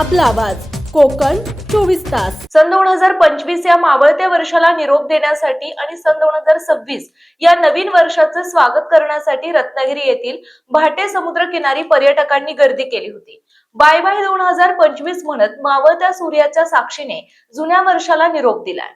आपला आवाज कोकण 24 तास। सन 2025 या मावळत्या वर्षाला निरोप देण्यासाठी आणि सन 2026 या नवीन वर्षाचं स्वागत करण्यासाठी रत्नागिरी येथील भाटे समुद्रकिनारी पर्यटकांनी गर्दी केली होती। बाय बाय 2025 म्हणत मावळत्या सूर्याच्या साक्षीने जुन्या वर्षाला निरोप दिलाय।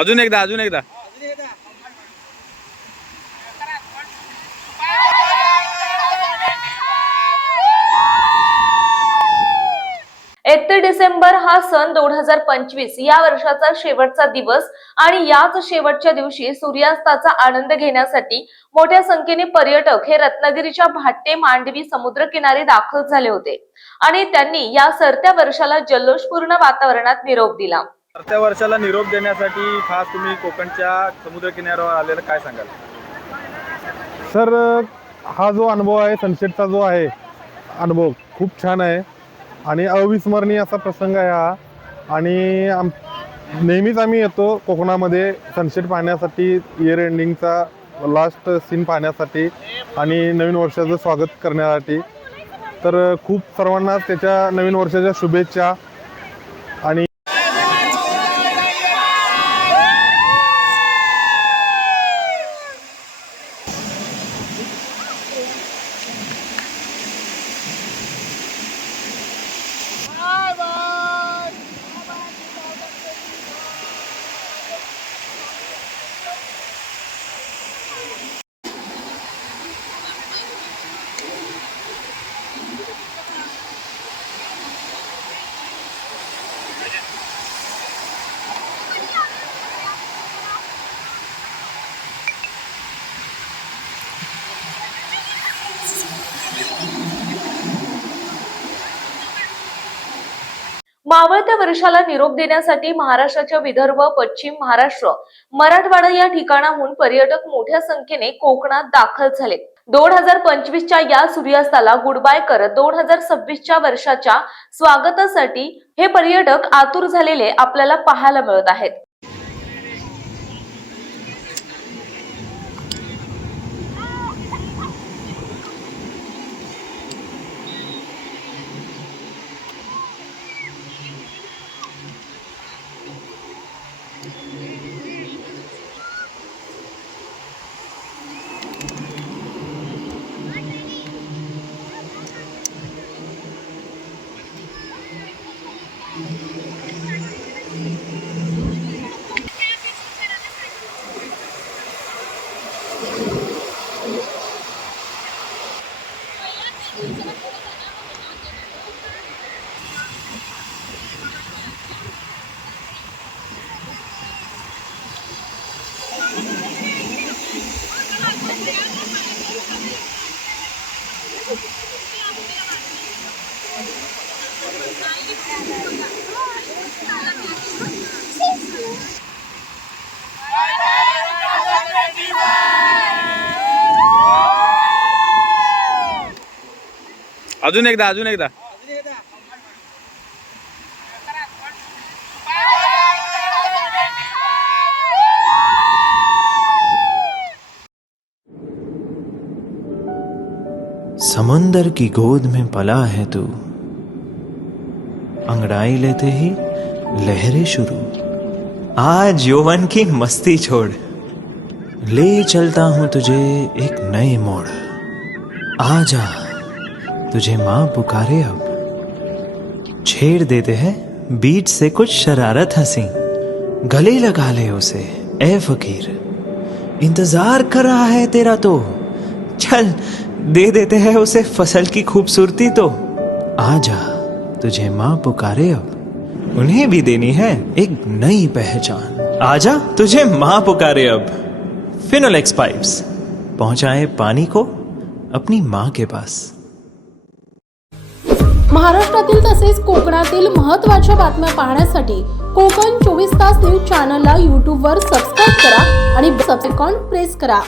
अजून एकदा डिसेंबर हा सन 2025 या वर्षाचा शेवटचा दिवस आणि याच शेवटच्या दिवशी सूर्यास्ताचा आनंद घेण्यासाठी मोठ्या संख्येने पर्यटक हे रत्नागिरीच्या भाटे मांडवी समुद्रकिनारी दाखल झाले होते आणि त्यांनी या सरत्या वर्षाला जल्लोषपूर्ण वातावरणात निरोप दिला। सरत्या वर्षाला निरोप देण्यासाठी खास तुम्ही कोकणच्या समुद्रकिनाऱ्यावर आलेला काय सांगाल? सर, हा जो अनुभव आहे, सनसेटचा जो आहे अनुभव खूप छान आहे आणि अविस्मरणीय असा प्रसंग आहे हा। आणि नेहमीच आम्ही येतो कोकणामध्ये सनसेट पाहण्यासाठी, इयर एंडिंगचा लास्ट सीन पाहण्यासाठी आणि नवीन वर्षाचं स्वागत करण्यासाठी। तर खूप सर्वांना त्याच्या नवीन वर्षाच्या शुभेच्छा। आणि मावळत्या वर्षाला निरोप देण्यासाठी महाराष्ट्राच्या विदर्भ, पश्चिम महाराष्ट्र, मराठवाडा या ठिकाणाहून पर्यटक मोठ्या संख्येने कोकणात दाखल झाले। 2025च्या या सूर्यास्ताला गुड बाय करत 2026च्या वर्षाच्या स्वागतासाठी हे पर्यटक आतुर झालेले आपल्याला पाहायला मिळत आहेत। अजून एकदा समंदर की गोद में पला है तू, अंगड़ाई लेते ही लहरें शुरू। आज यौवन की मस्ती छोड़, ले चलता हूँ तुझे एक नए मोड़। आजा, तुझे माँ पुकारे अब। छेड़ देते हैं बीच से कुछ शरारत हंसी, गले लगा ले उसे ए फकीर। इंतजार कर रहा है तेरा तो, चल दे देते हैं उसे फसल की खूबसूरती तो। आजा, तुझे माँ पुकारे अब, उन्हें भी देनी है एक नई पहचान। आजा, तुझे माँ पुकारे अब। फिनोलेक्स पाइप्स पहुंचाए पानी को अपनी माँ के पास। महाराष्ट्रातील तसेच कोकणातील महत्त्वाच्या बातम्या पाहण्यासाठी कोकण 24 तास न्यूज चॅनलला यूट्यूबवर सबस्क्राईब करा आणि बेल आयकॉन प्रेस करा।